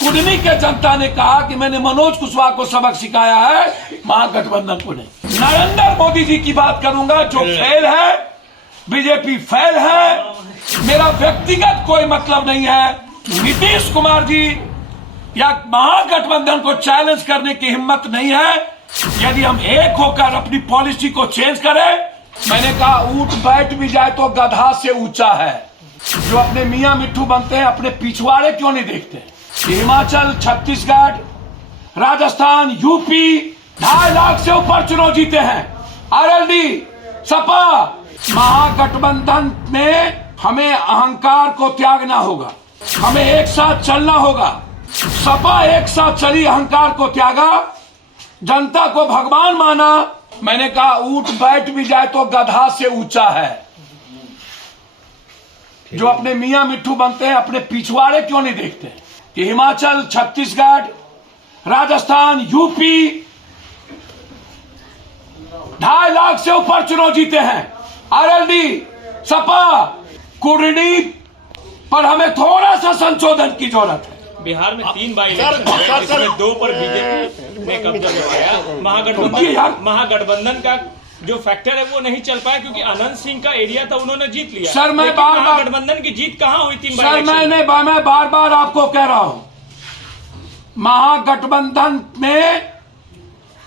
कुडनी के जनता ने कहा कि मैंने मनोज कुशवाहा को सबक सिखाया है, महागठबंधन को नहीं। नरेंद्र मोदी जी की बात करूंगा जो फेल है, बीजेपी फेल है, मेरा व्यक्तिगत कोई मतलब नहीं है। नीतीश कुमार जी या महागठबंधन को चैलेंज करने की हिम्मत नहीं है। यदि हम एक होकर अपनी पॉलिसी को चेंज करें, मैंने कहा ऊंट बैठ भी जाए तो गधा से ऊंचा है। जो अपने मियां मिट्ठू बनते हैं, अपने पिछवाड़े क्यों नहीं देखते? हिमाचल, छत्तीसगढ़, राजस्थान, यूपी 2.5 लाख से ऊपर चुनाव जीते हैं। आरएलडी, सपा, महागठबंधन में हमें अहंकार को त्यागना होगा, हमें एक साथ चलना होगा। सपा एक साथ चली, अहंकार को त्यागा, जनता को भगवान माना। मैंने कहा ऊंट बैठ भी जाए तो गधा से ऊंचा है। जो अपने मियां मिट्ठू बनते हैं, अपने पिछवाड़े क्यों नहीं देखते? कि हिमाचल, छत्तीसगढ़, राजस्थान, यूपी 2.5 लाख से ऊपर चुनाव जीते हैं। आरएलडी, सपा, कुडनी पर हमें थोड़ा सा संशोधन की जरूरत है। बिहार में 3 बाई इलेक्शन, जिसमें 2 पर बीजेपी ने कब्जा जमाया। महागठबंधन का जो फैक्टर है वो नहीं चल पाया क्योंकि अनंत सिंह का एरिया था, उन्होंने जीत लिया। सर मैं बार महागठबंधन की जीत कहां हुई 3 बाई सर मैं बार बार आपको कह रहा हूं, महागठबंधन में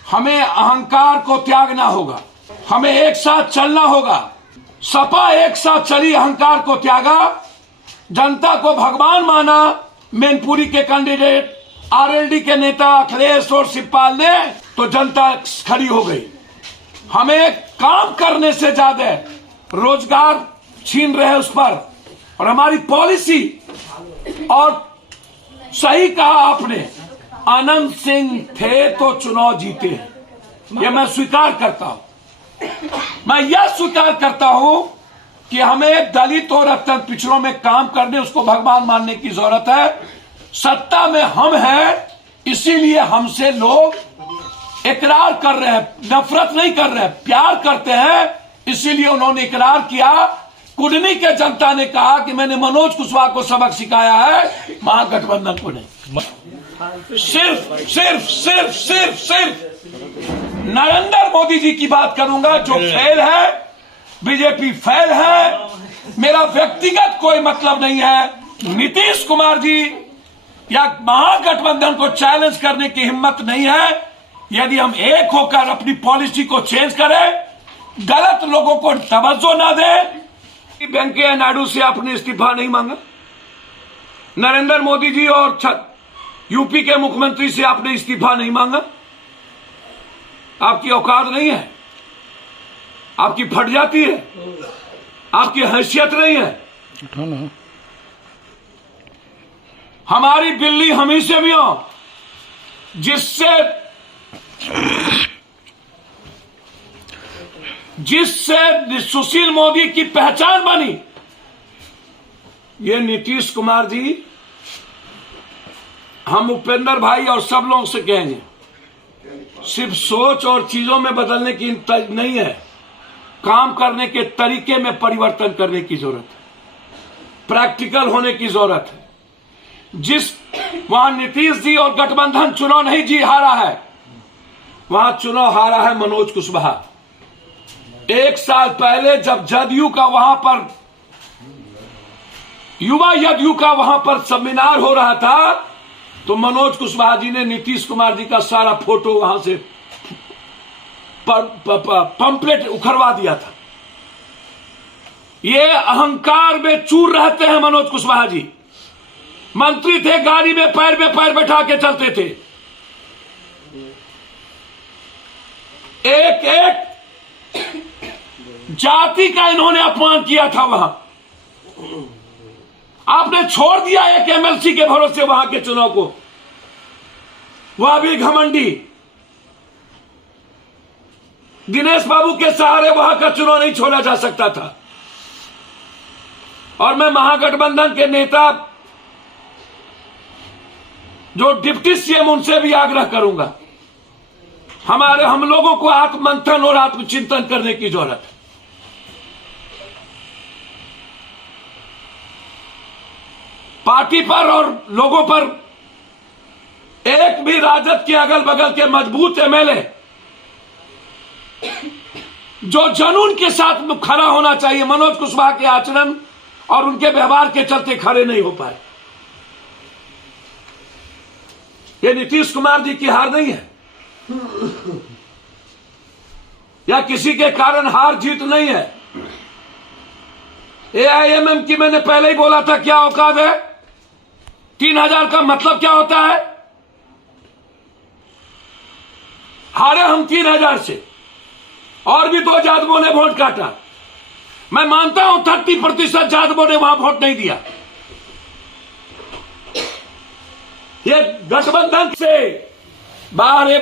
हमें अहंकार को त्यागना होगा, हमें एक साथ चलना होगा। सपा एक साथ चली, अहंकार को त्यागा, जनता को भगवान माना। मैनपुरी के कैंडिडेट, आरएलडी के नेता अखिलेश और शिवपाल ने, तो जनता खड़ी हो गई। हमें काम करने से ज्यादा रोजगार छीन रहे उस पर, और हमारी पॉलिसी। और सही कहा आपने, अनंत सिंह थे तो चुनाव जीते हैं, यह मैं स्वीकार करता हूं। मैं यह स्वीकार करता हूं कि हमें दलित और अत्यंत पिछड़ों में काम करने, उसको भगवान मानने की जरूरत है। सत्ता में हम हैं, इसीलिए हमसे लोग इकरार कर रहे हैं, नफरत नहीं कर रहे हैं, प्यार करते हैं, इसीलिए उन्होंने इकरार किया। कुडनी के जनता ने कहा कि मैंने मनोज कुशवाहा को सबक सिखाया है, महागठबंधन को नहीं। सिर्फ नरेंद्र मोदी जी की बात करूंगा जो फेल है, बीजेपी फेल है, मेरा व्यक्तिगत कोई मतलब नहीं है। नीतीश कुमार जी या महागठबंधन को चैलेंज करने की हिम्मत नहीं है। यदि हम एक होकर अपनी पॉलिसी को चेंज करें, गलत लोगों को तवज्जो ना दें। वेंकैया नायडू से आपने इस्तीफा नहीं मांगा, नरेंद्र मोदी जी और यूपी के मुख्यमंत्री से आपने इस्तीफा नहीं मांगा। आपकी औकात नहीं है, आपकी फट जाती है, आपकी हैसियत नहीं है। हमारी बिल्ली हम ही से भी हो, जिससे सुशील मोदी की पहचान बनी। ये नीतीश कुमार जी, हम उपेंद्र भाई और सब लोगों से कहेंगे, सिर्फ सोच और चीजों में बदलने की नहीं है, काम करने के तरीके में परिवर्तन करने की जरूरत है, प्रैक्टिकल होने की जरूरत है। वहां नीतीश जी और गठबंधन चुनाव नहीं हारा है, वहां चुनाव हारा है मनोज कुशवाहा। 1 साल पहले जब जदयू का वहां पर युवा जदयू का वहां पर सेमिनार हो रहा था, तो मनोज कुशवाहा जी ने नीतीश कुमार जी का सारा फोटो वहां से पंपलेट उखड़वा दिया था। ये अहंकार में चूर रहते हैं मनोज कुशवाहा जी। मंत्री थे, गाड़ी में पैर बैठा के चलते थे। एक जाति का इन्होंने अपमान किया था वहां। आपने छोड़ दिया एक एमएलसी के भरोसे वहां के चुनाव को, वह भी घमंडी। दिनेश बाबू के सहारे वहां का चुनाव नहीं छोड़ा जा सकता था। और मैं महागठबंधन के नेता जो डिप्टी सीएम, उनसे भी आग्रह करूंगा, हम लोगों को आत्ममंथन और आत्मचिंतन करने की जरूरत है। पार्टी पर और लोगों पर एक भी राजद के अगल बगल के मजबूत एमएलए जो जुनून के साथ खड़ा होना चाहिए, मनोज कुशवाहा के आचरण और उनके व्यवहार के चलते खड़े नहीं हो पाए। ये नीतीश कुमार जी की हार नहीं है, या किसी के कारण हार जीत नहीं है। एआईएमएम की मैंने पहले ही बोला था क्या औकात है। 3000 का मतलब क्या होता है? हारे हम 3000 से, और भी 2 जादवों ने वोट काटा। मैं मानता हूं 30% जादवों ने वहां वोट नहीं दिया। ये गठबंधन से बारे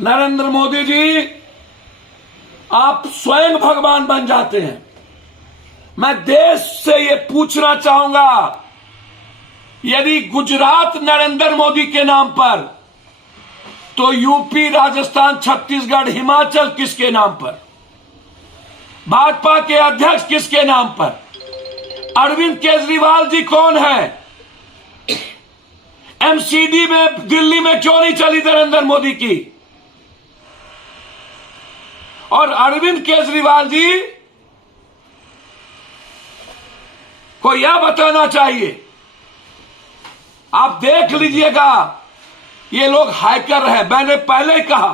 नरेंद्र मोदी जी, आप स्वयं भगवान बन जाते हैं। मैं देश से ये पूछना चाहूंगा, यदि गुजरात नरेंद्र मोदी के नाम पर, तो यूपी, राजस्थान, छत्तीसगढ़, हिमाचल किसके नाम पर? भाजपा के अध्यक्ष किसके नाम पर? अरविंद केजरीवाल जी कौन है? एमसीडी में दिल्ली में क्यों नहीं चली नरेंद्र मोदी की? और अरविंद केजरीवाल जी को यह बताना चाहिए, आप देख लीजिएगा, ये लोग हैकर हैं। मैंने पहले ही कहा